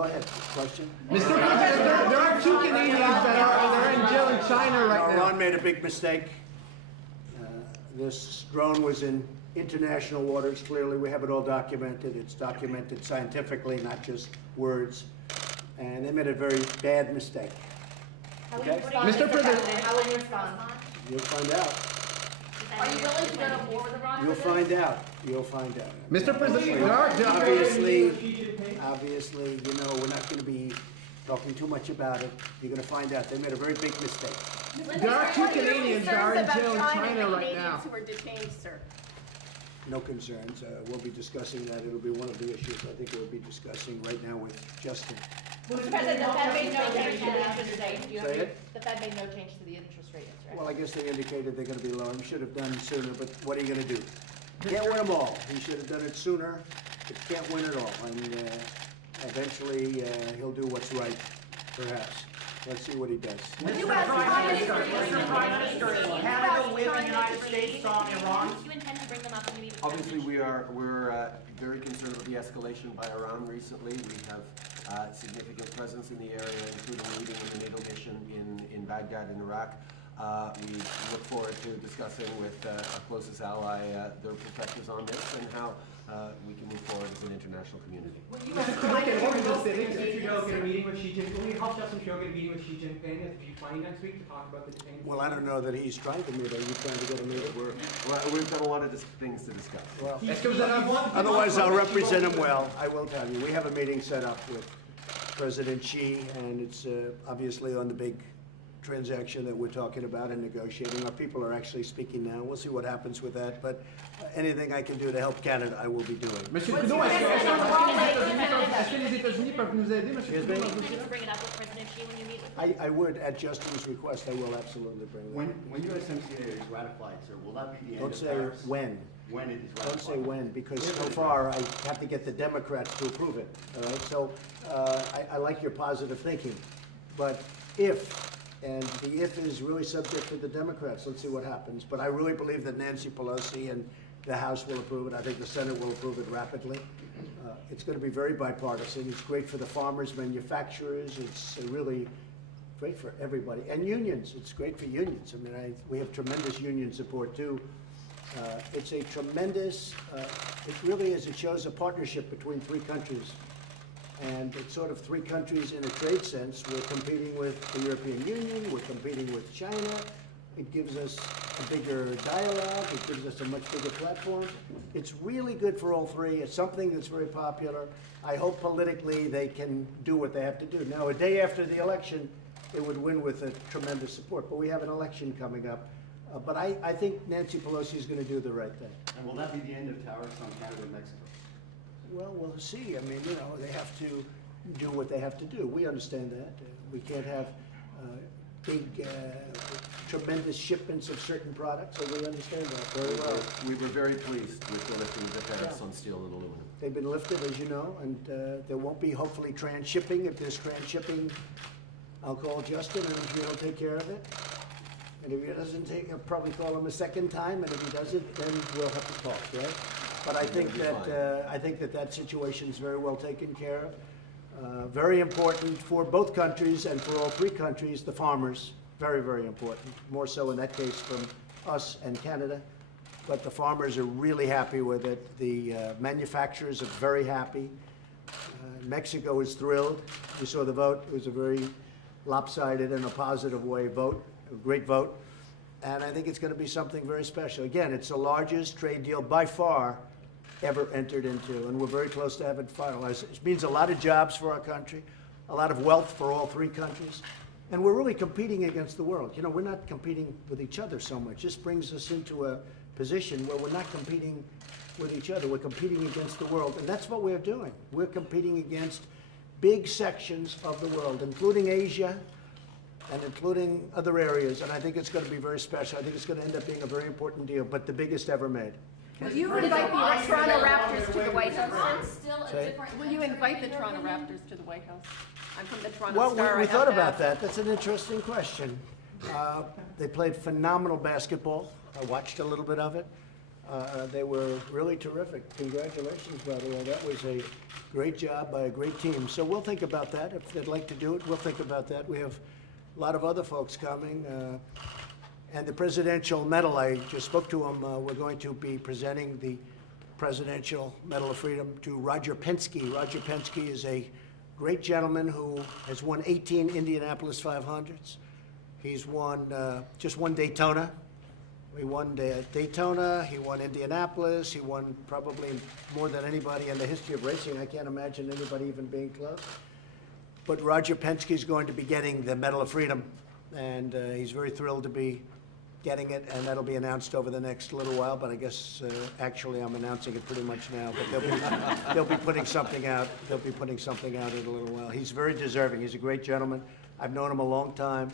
Go ahead, question. Mr. President, there are two Canadians that are in jail in China right now. Ron made a big mistake. This drone was in international waters. Clearly, we have it all documented. It's documented scientifically, not just words. And they made a very bad mistake. Okay? Mr. President, How will you respond? You'll find out. Are you willing to go to war with Iran? You'll find out. You'll find out. Mr. President, there are Obviously, you know, we're not going to be talking too much about it. You're going to find out. They made a very big mistake. there are two Canadians that are in jail in China right now. Who are detained, sir. No concerns. We'll be discussing that. It'll be one of the issues I think we'll be discussing right now with Justin. Mr. President, the Fed made no change to the interest rate. Do you Say agree? it? The Fed made no change to the interest rate, right? Well, I guess they indicated they're going to be lower. He should have done it sooner, but what are you going to do? Can't win them all. He should have done it sooner, but can't win it all. And eventually, he'll do what's right, perhaps. Let's see what he does. Mr. Prime Minister, is Canada with the United States on Iran? Do you intend to bring them up when you meet with Obviously, we're very concerned with the escalation by Iran recently. We have significant presence in the area, including leading in the NATO mission in Baghdad in Iraq. We look forward to discussing with our closest ally their perspectives on this and how we can move forward as an international community. Will you Trudeau get a meeting with Xi Jinping? Will you help Justin Trudeau get a meeting with Xi Jinping at the G20 next week to talk about the detainees? Well, I don't know that he's trying to meet. Are you trying to get a meeting? We've got a lot of things to discuss. Well, Otherwise, otherwise, I'll represent him well. I will tell you. We have a meeting set up with President Xi, and it's obviously on the big transaction that we're talking about and negotiating. Our people are actually speaking now. We'll see what happens with that, but anything I can do to help Canada, I will be doing. Monsieur Trudeau, est-ce que les États-Unis peuvent nous aider, Monsieur Trudeau? Do you intend to bring it up with President Xi when you meet with him? I would, at Justin's request, I will absolutely bring that. When USMCA is ratified, sir, will that be the end Don't of say tariffs? when. When it is Don't ratified. say when, because so far I have to get the Democrats to approve it, all right? So I like your positive thinking, but if, and the if is really subject to the Democrats, let's see what happens. But I really believe that Nancy Pelosi and the House will approve it. I think the Senate will approve it rapidly. It's going to be very bipartisan. It's great for the farmers, manufacturers. It's really great for everybody. And unions, it's great for unions. I mean, we have tremendous union support too. It's a tremendous, it really is, it shows a partnership between three countries. And it's sort of three countries in a trade sense. We're competing with the European Union, we're competing with China. It gives us a bigger dialogue, it gives us a much bigger platform. It's really good for all three. It's something that's very popular. I hope politically they can do what they have to do. Now, a day after the election, it would win with a tremendous support, but we have an election coming up. But I think Nancy Pelosi is going to do the right thing. And will that be the end of tariffs on Canada and Mexico? Well, we'll see. I mean, you know, they have to do what they have to do. We understand that. We can't have big, tremendous shipments of certain products, so we understand that very well. We were very pleased with the lifting of the tariffs on steel and aluminum. They've been lifted, as you know, and there won't be, hopefully, transshipping. If there's transshipping, I'll call Justin, and if he'll take care of it. And if he doesn't take, I'll probably call him a second time, and if he doesn't, then we'll have to talk, right? But I think that that situation is very well taken care of. Very important for both countries and for all three countries, the farmers, very, very important. More so in that case from us and Canada. But the farmers are really happy with it. The manufacturers are very happy. Mexico is thrilled. We saw the vote. It was a very lopsided in a positive way vote, a great vote. And I think it's going to be something very special. Again, it's the largest trade deal by far ever entered into, and we're very close to having it finalized. It means a lot of jobs for our country, a lot of wealth for all three countries, and we're really competing against the world. You know, we're not competing with each other so much. This brings us into a position where we're not competing with each other. We're competing against the world, and that's what we're doing. We're competing against big sections of the world, including Asia, and including other areas, and I think it's going to be very special. I think it's going to end up being a very important deal, but the biggest ever made. Will you invite the Toronto Raptors to the White House? Will you invite the Toronto Raptors to the White House? I'm from the Toronto Well, Star. we thought about that. That's an interesting question. They played phenomenal basketball. I watched a little bit of it. They were really terrific. Congratulations, by the way. That was a great job by a great team. So we'll think about that. If they'd like to do it, we'll think about that. We have a lot of other folks coming. And the Presidential Medal, I just spoke to him. We're going to be presenting the Presidential Medal of Freedom to Roger Penske. Roger Penske is a great gentleman who has won 18 Indianapolis 500s. He's just won Daytona. He won Daytona, he won Indianapolis, he won probably more than anybody in the history of racing. I can't imagine anybody even being close. But Roger Penske is going to be getting the Medal of Freedom, and he's very thrilled to be getting it, and that'll be announced over the next little while, but I guess actually I'm announcing it pretty much now, but they'll be putting something out. They'll be putting something out in a little while. He's very deserving. He's a great gentleman. I've known him a long time.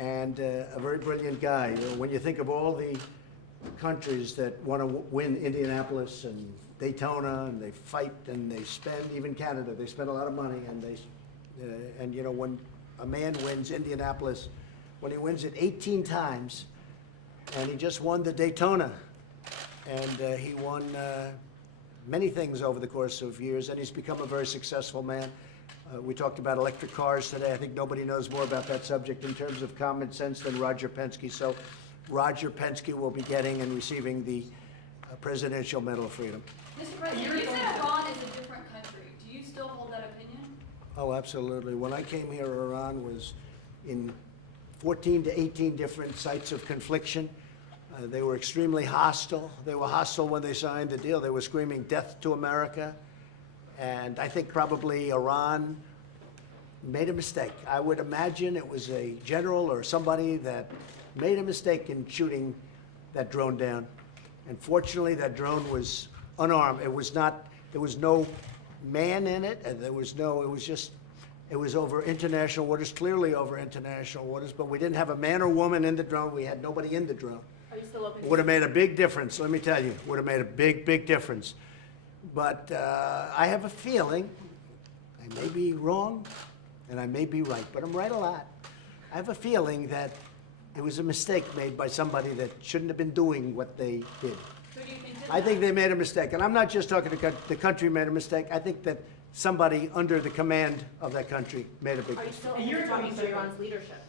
And a very brilliant guy. You know, when you think of all the countries that want to win Indianapolis and Daytona, and they fight and they spend, even Canada, they spend a lot of money, and you know, when a man wins Indianapolis, when he wins it 18 times, and he just won the Daytona, and he won many things over the course of years, and he's become a very successful man. We talked about electric cars today. I think nobody knows more about that subject in terms of common sense than Roger Penske. So Roger Penske will be getting and receiving the Presidential Medal of Freedom. Mr. President, you said Iran is a different country. Do you still hold that opinion? Oh, absolutely. When I came here, Iran was in 14 to 18 different sites of confliction. They were extremely hostile. They were hostile when they signed the deal. They were screaming death to America. And I think probably Iran made a mistake. I would imagine it was a general or somebody that made a mistake in shooting that drone down. And fortunately, that drone was unarmed. It was not, there was no man in it, and it was over international waters, clearly over international waters, but we didn't have a man or woman in the drone. We had nobody in the drone. Are you still open? It would have made a big difference, let me tell you. Would have made a big, big difference. But I have a feeling, I may be wrong and I may be right, but I'm right a lot. I have a feeling that it was a mistake made by somebody that shouldn't have been doing what they did. So do you think I think they made a mistake, and I'm not just talking the country made a mistake. I think that somebody under the command of that country made a big Are you mistake. still open to talking to Iran's leadership?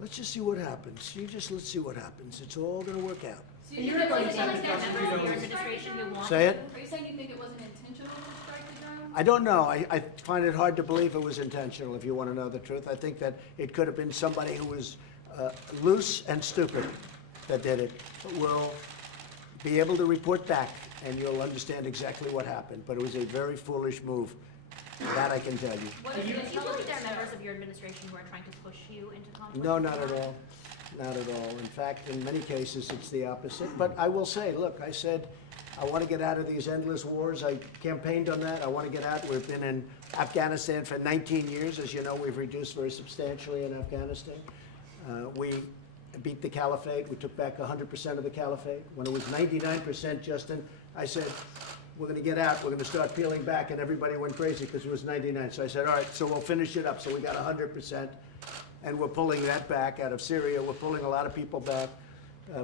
Let's just see what happens. Let's see what happens. It's all going to work out. So you think it wasn't intentional for your administration who wanted Say it. Are you saying you think it wasn't intentional to strike the drone? I don't know. I find it hard to believe it was intentional, if you want to know the truth. I think that it could have been somebody who was loose and stupid that did it. But we'll be able to report back, and you'll understand exactly what happened. But it was a very foolish move. That I can tell you. Do you believe there are members of your administration who are trying to push you into conflict? No, not at all. Not at all. In fact, in many cases, it's the opposite. But I will say, look, I said, I want to get out of these endless wars. I campaigned on that. I want to get out. We've been in Afghanistan for 19 years. As you know, we've reduced very substantially in Afghanistan. We beat the caliphate. We took back 100% of the caliphate. When it was 99%, Justin, I said, we're going to get out. We're going to start peeling back. And everybody went crazy because it was 99. So I said, all right, so we'll finish it up. So we got 100%. And we're pulling that back out of Syria. We're pulling a lot of people back.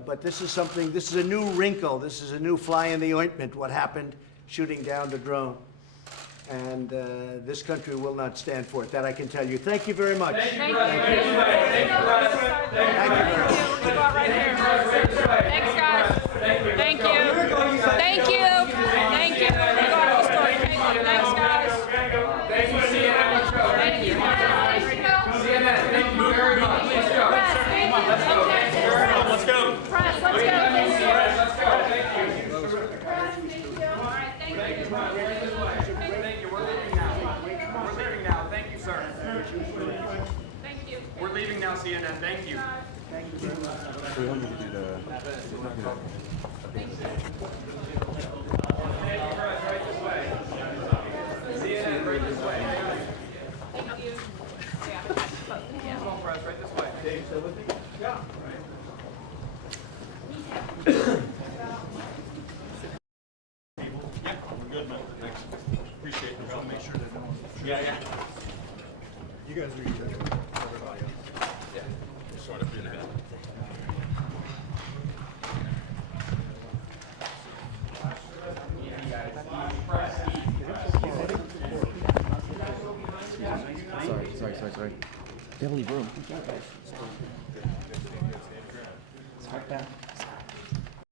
But this is something, this is a new wrinkle. This is a new fly in the ointment, what happened shooting down the drone. And this country will not stand for it. That I can tell you. Thank you very much. Thank you. Thank you very much. Let's go right here. Thanks, guys. Thank you. Thank you. Thank you. We're going to the story. Thanks, guys. Thank you, CNN. Let's go. Thank you. CNN, thank you very much. Let's go. Let's go. Let's go. Press, let's go. Thank you. Let's go. Thank you. All right, thank you. Thank you. Thank you. We're leaving now. We're leaving now. Thank you, sir. Thank you. We're leaving now, CNN. Thank you. CNN, right this way. Thank you. Come on, press, right this way. Dave, still with me? Yeah. Good, man. Thanks. Appreciate it. I'll make sure that no one. Yeah. You guys are easy. Everybody else. Yeah. Sort of in a bit. Sorry. They have leave room. Start back.